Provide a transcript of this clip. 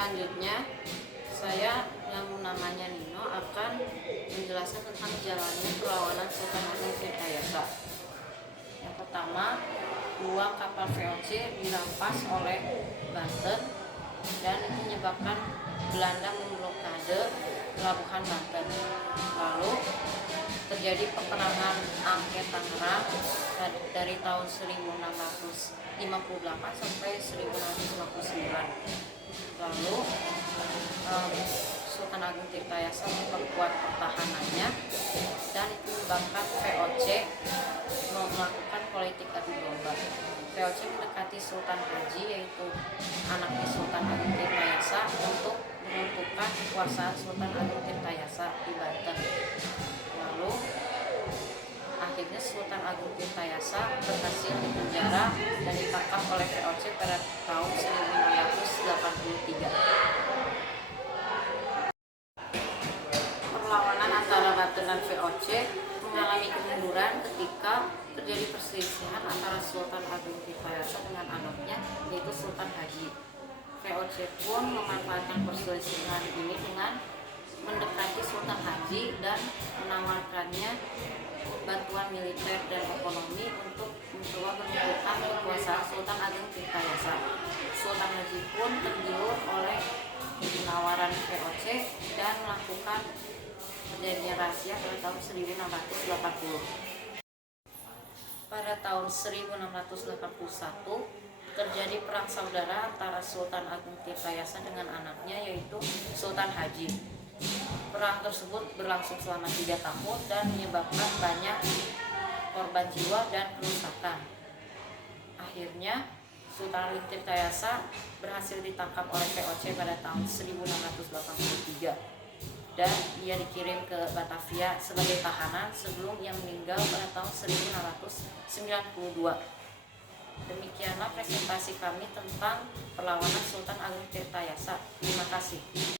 Selanjutnya, saya yang namanya Nino akan menjelaskan tentang jalannya perlawanan Sultan Agung Tirtayasa. Yang pertama, 2 kapal VOC dirampas oleh Banten dan menyebabkan Belanda memblokade pelabuhan Banten. Lalu terjadi peperangan Angke Tangerang dari tahun 1658 sampai 1659. Lalu Sultan Agung Tirtayasa memperkuat pertahanannya dan menyebabkan VOC melakukan politik adu domba. VOC mendekati Sultan Haji, yaitu anaknya Sultan Agung Tirtayasa, untuk menentukan kekuasaan Sultan Agung Tirtayasa di Banten. Lalu akhirnya Sultan Agung Tirtayasa berhasil dipenjara dan ditangkap oleh VOC pada tahun 1683. Perlawanan antara Banten dan VOC mengalami kemunduran ketika terjadi perselisihan antara Sultan Agung Tirtayasa dengan anaknya, yaitu Sultan Haji. VOC pun memanfaatkan perselisihan ini dengan mendekati Sultan Haji dan menawarkannya bantuan militer dan ekonomi untuk mencoba menentukan kekuasaan Sultan Agung Tirtayasa. Sultan Haji pun tergiur oleh penawaran VOC dan melakukan perjanjian rahasia pada tahun 1680. Pada tahun 1681 terjadi perang saudara antara Sultan Agung Tirtayasa dengan anaknya, yaitu Sultan Haji. Perang tersebut berlangsung selama 3 tahun dan menyebabkan banyak korban jiwa dan kerusakan. Akhirnya Sultan Agung Tirtayasa berhasil ditangkap oleh VOC pada tahun 1683 dan ia dikirim ke Batavia sebagai tahanan sebelum ia meninggal pada tahun 1692. Demikianlah presentasi kami tentang perlawanan Sultan Agung Tirtayasa. Terima kasih.